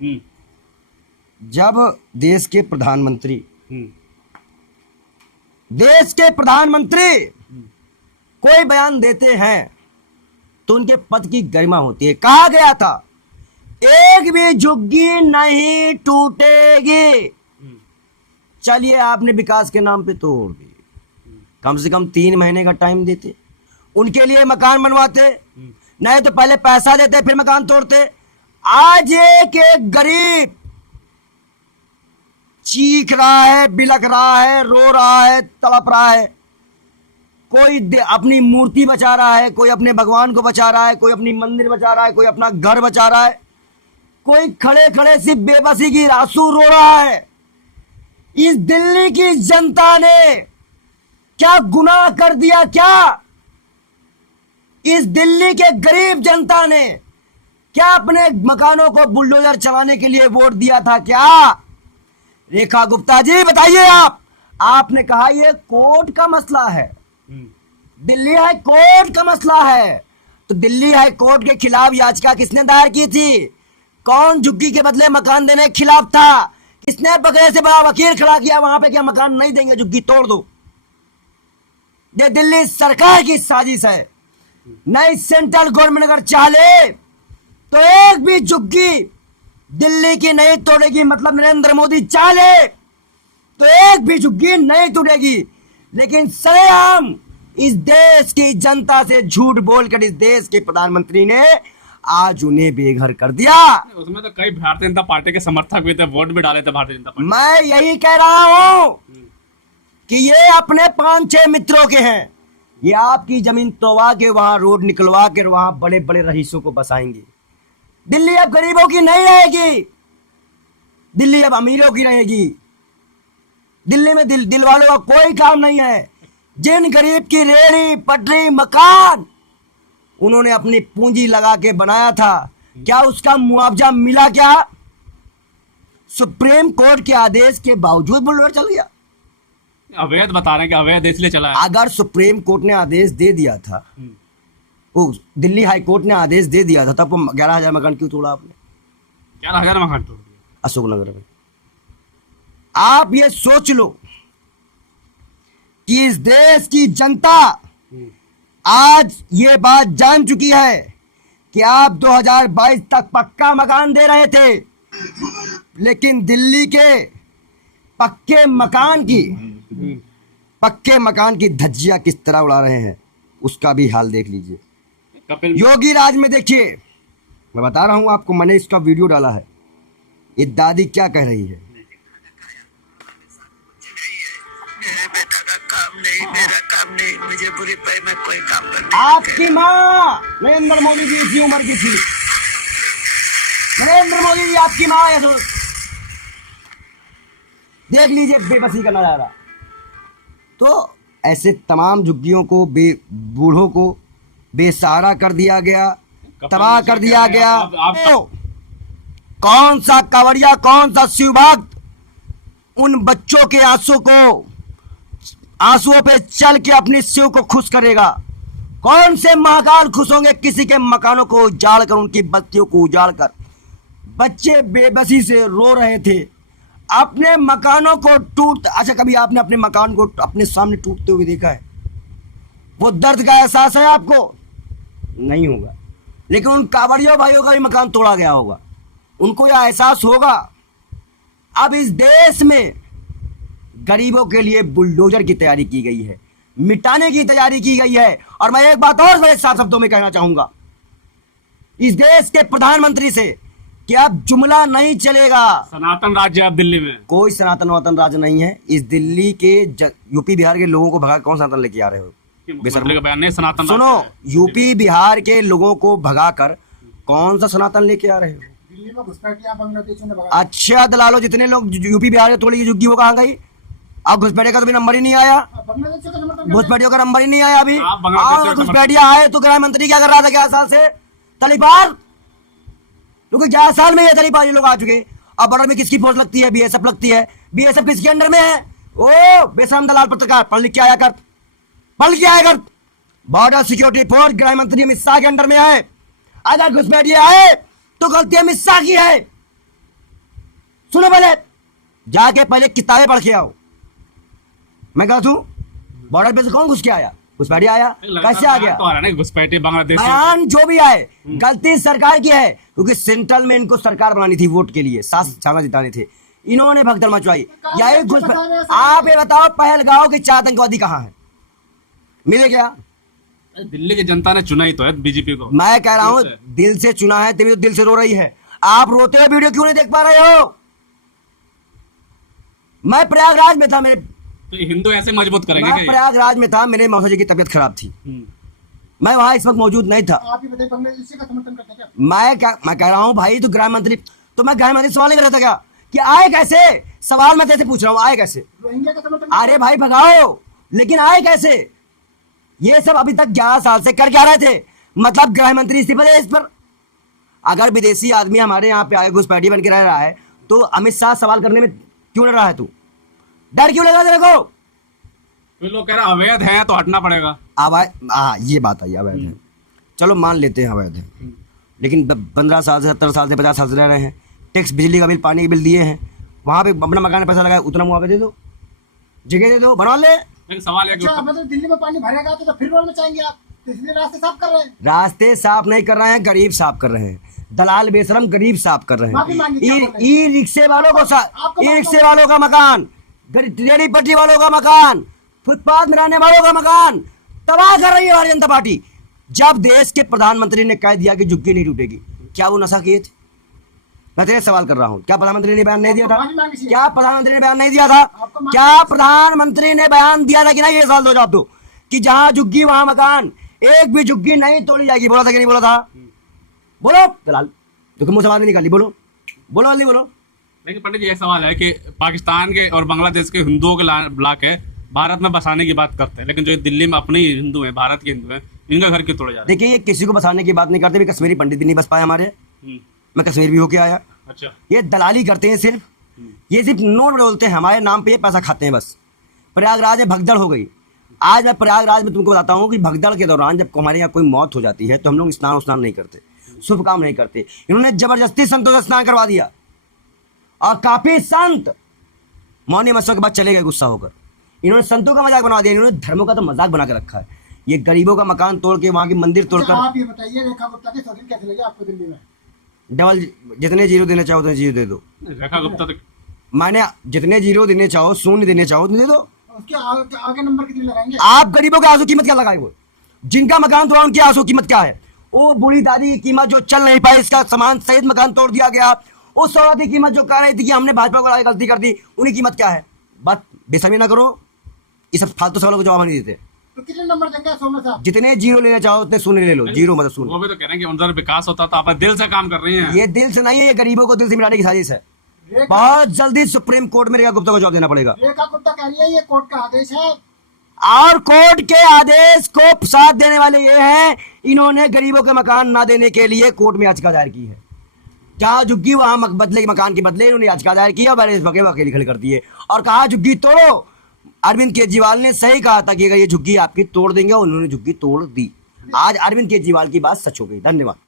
जब देश के प्रधानमंत्री कोई बयान देते हैं तो उनके पद की गरिमा होती है। कहा गया था एक भी झुग्गी नहीं टूटेगी। चलिए आपने विकास के नाम पे तोड़ दी। कम से कम 3 महीने का टाइम देते, उनके लिए मकान बनवाते, नहीं तो पहले पैसा देते फिर मकान तोड़ते। आज एक गरीब चीख रहा है, बिलख रहा है, रो रहा है, तड़प रहा है। कोई अपनी मूर्ति बचा रहा है, कोई अपने भगवान को बचा रहा है, कोई अपनी मंदिर बचा रहा है, कोई अपना घर बचा रहा है, कोई खड़े खड़े सिर्फ बेबसी की आंसू रो रहा है। इस दिल्ली की जनता ने क्या गुनाह कर दिया? क्या इस दिल्ली के गरीब जनता ने क्या अपने मकानों को बुलडोजर चलाने के लिए वोट दिया था? क्या रेखा गुप्ता जी बताइए। आपने कहा यह कोर्ट का मसला है, दिल्ली हाई कोर्ट का मसला है। तो दिल्ली हाई कोर्ट के खिलाफ याचिका किसने दायर की थी? कौन झुग्गी के बदले मकान देने के खिलाफ था? किसने बगैर से बड़ा वकील खड़ा किया वहां पे? क्या मकान नहीं देंगे, झुग्गी तोड़ दो। ये दिल्ली सरकार की साजिश है। नहीं सेंट्रल गवर्नमेंट अगर चाहे तो एक भी झुग्गी दिल्ली की नहीं तोड़ेगी। मतलब नरेंद्र मोदी चाहे तो एक भी झुग्गी नहीं तोड़ेगी। लेकिन सरेआम इस देश की जनता से झूठ बोलकर इस देश के प्रधानमंत्री ने आज उन्हें बेघर कर दिया। उसमें तो कई भारतीय जनता पार्टी के समर्थक भी थे, वोट भी डाले थे भारतीय जनता पार्टी। मैं यही कह रहा हूं कि ये अपने 5-6 मित्रों के हैं। ये आपकी जमीन तोड़वा के वहां रोड निकलवा के वहां बड़े बड़े रईसों को बसाएंगे। दिल्ली अब गरीबों की नहीं रहेगी, दिल्ली अब अमीरों की रहेगी। दिल्ली में दिल वालों का कोई काम नहीं है। जिन गरीब की रेहड़ी पटरी मकान उन्होंने अपनी पूंजी लगा के बनाया था, क्या उसका मुआवजा मिला? क्या सुप्रीम कोर्ट के आदेश के बावजूद बुलडोजर चल गया? अवैध बता रहे हैं कि अवैध इसलिए चला है। अगर सुप्रीम कोर्ट ने आदेश दे दिया था, वो दिल्ली हाई कोर्ट ने आदेश दे दिया था, तब 11,000 मकान क्यों तोड़ा आपने? 11,000 मकान तोड़ दिए अशोकनगर में। आप ये सोच लो कि इस देश की जनता आज ये बात जान चुकी है कि आप 2022 तक पक्का मकान दे रहे थे, लेकिन दिल्ली के पक्के मकान की धज्जियां किस तरह उड़ा रहे हैं उसका भी हाल देख लीजिए। योगी राज में देखिए, मैं बता रहा हूं आपको, मैंने इसका वीडियो डाला है। ये दादी क्या कह रही है? मेरा काम नहीं, मुझे बुरी पाई, मैं कोई काम करने। आपकी माँ नरेंद्र मोदी जी इसी उम्र की थी। नरेंद्र मोदी जी आपकी माँ है। तो देख लीजिए बेबसी का नजारा। तो ऐसे तमाम झुग्गियों को बूढ़ों को बेसहारा कर दिया गया, तबाह कर दिया गया। तो कौन सा कांवड़िया, कौन सा शिव भक्त उन बच्चों के आंसुओं पे चल के अपनी शिव को खुश करेगा? कौन से महाकाल खुश होंगे किसी के मकानों को उजाड़ कर, उनकी बत्तियों को उजाड़ कर? बच्चे बेबसी से रो रहे थे अपने मकानों को अच्छा, कभी आपने अपने मकान को अपने सामने टूटते हुए देखा है? वो दर्द का एहसास है आपको? नहीं होगा। लेकिन उन कांवड़ियों भाइयों का भी मकान तोड़ा गया होगा, उनको यह एहसास होगा। अब इस देश में गरीबों के लिए बुलडोजर की तैयारी की गई है, मिटाने की तैयारी की गई है। और मैं एक बात और बड़े साफ शब्दों में कहना चाहूंगा इस देश के प्रधानमंत्री से कि अब जुमला नहीं चलेगा। सनातन राज्य अब दिल्ली में कोई सनातन वातन राज्य नहीं है। इस दिल्ली के यूपी बिहार के लोगों को भगा कौन सनातन लेके आ रहे हो? का बयान नहीं, सनातन सुनो, यूपी बिहार के लोगों को भगाकर कौन सा सनातन लेके आ रहे हो? दिल्ली में घुसपैठिया बांग्लादेशियों ने भगा। अच्छा दलालो, जितने लोग यूपी बिहार के थोड़ी झुग्गी वो कहाँ गई? अब घुसपैठिया का तो भी नंबर ही नहीं आया। घुसपैठियों का नंबर ही नहीं आया अभी। घुसपैठिया आए तो गृह मंत्री क्या कर रहा था 11 साल से? तलीबार, क्योंकि 11 साल में ये तलीबार ये लोग आ चुके। अब बॉर्डर में किसकी फोर्स लगती है? बीएसएफ लगती है। बीएसएफ किसके अंडर में है? ओ बेशरम दलाल पत्रकार, पढ़ लिख के आया कर, पढ़ के आया कर। बॉर्डर सिक्योरिटी फोर्स गृह मंत्री अमित शाह के अंडर में है। अगर घुसपैठिया आए तो गलती अमित शाह की है। सुनो पहले, जाके पहले किताबें पढ़ के आओ। मैं कहता हूँ बॉर्डर पे से कौन घुस के आया? घुसपैठिया आया, कैसे आ गया? तो आ रहा है ना घुसपैठी बांग्लादेश से। बयान जो भी आए गलती सरकार की है, क्योंकि सेंट्रल में इनको सरकार बनानी थी वोट के लिए, 7 साल जिताने थे, इन्होंने भगदड़ मचवाई। यही घुस, आप ये बताओ पहलगांव के 4 आतंकवादी कहाँ है? मिले क्या? दिल्ली की जनता ने चुना ही तो है बीजेपी को। मैं कह रहा हूँ दिल से चुना है, तभी तो दिल से रो रही है। आप रोते हुए वीडियो क्यों नहीं देख पा रहे हो? मैं प्रयागराज में था, मेरे तो हिंदू ऐसे मजबूत करेंगे मैं क्या? प्रयागराज में था, मेरे मौसा जी की तबीयत खराब थी, मैं वहां इस वक्त मौजूद नहीं था। आप ही बताइए, बांग्लादेश का समर्थन करते हैं क्या? मैं कह रहा हूँ भाई, तो गृह मंत्री, तो मैं गृह मंत्री सवाल नहीं कर रहा था क्या कि आए कैसे? सवाल मैं तेरे से पूछ रहा हूँ, आए कैसे? रोहिंग्या का समर्थन अरे भाई भगाओ, लेकिन आए कैसे? ये सब अभी तक 11 साल से कर क्या रहे थे? मतलब गृह मंत्री इस्तीफा दे इस पर। अगर विदेशी आदमी हमारे यहाँ पे आए, घुसपैठी बन के रह रहा है, तो अमित शाह सवाल करने में क्यों लड़ रहा है? तू डर क्यों लगा तेरे को? कोई लोग कह रहे अवैध है तो हटना पड़ेगा। हाँ ये बात आई, अवैध है, चलो मान लेते हैं अवैध है, लेकिन 15 साल से 70 साल से 50 साल से रह रहे हैं, टैक्स, बिजली का बिल, पानी का बिल दिए हैं, वहाँ पे अपना मकान में पैसा लगाया, उतना मुआवजा दे दो, जगह दे दो, बनवा ले। लेकिन सवाल है कि अच्छा, मतलब दिल्ली में पानी भरेगा तो फिर रोड में चाहेंगे आप, तो इसलिए रास्ते साफ कर रहे हैं। रास्ते साफ नहीं कर रहे हैं, गरीब साफ कर रहे हैं, दलाल बेशरम गरीब साफ कर रहे माफी हैं। मांगी, क्या बोल रहे हैं? ई रिक्शे वालों को आपको ई रिक्शे वालों का मकान, रेहड़ी पटरी वालों का मकान, फुटपाथ में रहने वालों का मकान तबाह कर रही है भारतीय जनता पार्टी। जब देश के प्रधानमंत्री ने कह दिया कि झुग्गी नहीं टूटेगी, क्या वो नशा किए थे? मैं तेरे सवाल कर रहा हूँ, क्या प्रधानमंत्री ने बयान नहीं दिया था? माफी मांगी चाहिए। क्या प्रधानमंत्री ने बयान नहीं दिया था? आपको माफी क्या प्रधानमंत्री ने बयान दिया था कि नहीं? ये सवाल दो जवाब दो कि जहां झुग्गी वहां मकान, एक भी झुग्गी नहीं तोड़ी जाएगी। बोला था कि नहीं बोला था? बोलो फिलहाल, तो मुंह से बात नहीं निकाली, बोलो बोलो नहीं बोलो। लेकिन पंडित जी एक सवाल है कि पाकिस्तान के और बांग्लादेश के हिंदुओं के ब्लॉक है, भारत में बसाने की बात करते हैं, लेकिन जो दिल्ली में अपने ही हिंदू हैं, भारत के हिंदू हैं, इनका घर क्यों तोड़े जा रहे देखिए, ये किसी को बसाने की बात नहीं करते, भी कश्मीरी पंडित भी नहीं बस पाए हमारे, हैं? मैं कश्मीर भी होके आया। अच्छा। ये दलाली करते हैं सिर्फ, ये सिर्फ नोट बोलते हैं हमारे नाम पे, ये पैसा खाते हैं बस। प्रयागराज में भगदड़ हो गई। आज मैं प्रयागराज में तुमको बताता हूँ कि भगदड़ के दौरान जब हमारे यहाँ कोई मौत हो जाती है तो हम लोग स्नान नहीं करते, शुभ काम नहीं करते। इन्होंने जबरदस्ती संतों से स्नान करवा दिया और काफी संत मौनी मसों के बाद चले गए गुस्सा होकर। इन्होंने संतों का मजाक बना दिया, इन्होंने धर्मों का तो मजाक बना के रखा है। ये गरीबों का मकान तोड़ के, वहां के मंदिर अच्छा, तोड़कर, आप ये बताइए, रेखा गुप्ता के सौजन कैसे लगे आपको दिल्ली में? डबल जितने जीरो देना चाहो उतने जीरो दे दो। रेखा गुप्ता तो माने जितने जीरो देने चाहो, शून्य देने चाहो उतने दे दो। उसके आगे नंबर कितने लगाएंगे? आप गरीबों के आंसू कीमत क्या लगाए? वो जिनका मकान तोड़ा उनकी आंसू कीमत क्या है? वो बूढ़ी दादी की कीमत जो चल नहीं पाई, इसका सामान सहित मकान तोड़ दिया गया, उस औरत की कीमत जो कह रही थी कि हमने भाजपा को गलती कर दी, उनकी कीमत क्या है? बात बेसमी ना करो, ये सब फालतू सवालों को जवाब नहीं देते। तो कितने नंबर देंगे 100 में से आप? जितने जीरो लेना चाहो उतने शून्य ले लो, जीरो मतलब शून्य। वो भी तो कह रहे हैं कि उधर विकास होता तो आप दिल से काम कर रही हैं। ये दिल से नहीं है, ये गरीबों को दिल से मिलाने की साजिश है। रेखा बहुत जल्दी सुप्रीम कोर्ट में रेखा गुप्ता को जवाब देना पड़ेगा। रेखा गुप्ता कह रही है ये कोर्ट का आदेश है। और कोर्ट के आदेश को साथ देने वाले ये हैं, इन्होंने गरीबों के मकान ना देने के लिए कोर्ट में याचिका दायर की है। जहां झुग्गी वहां बदले मकान के बदले इन्होंने याचिका दायर की और इस वके वकील खड़े कर दिए और कहा झुग्गी तोड़ो। अरविंद केजरीवाल ने सही कहा था कि अगर ये झुग्गी आपकी तोड़ देंगे, और उन्होंने झुग्गी तोड़ दी। आज अरविंद केजरीवाल की बात सच हो गई। धन्यवाद।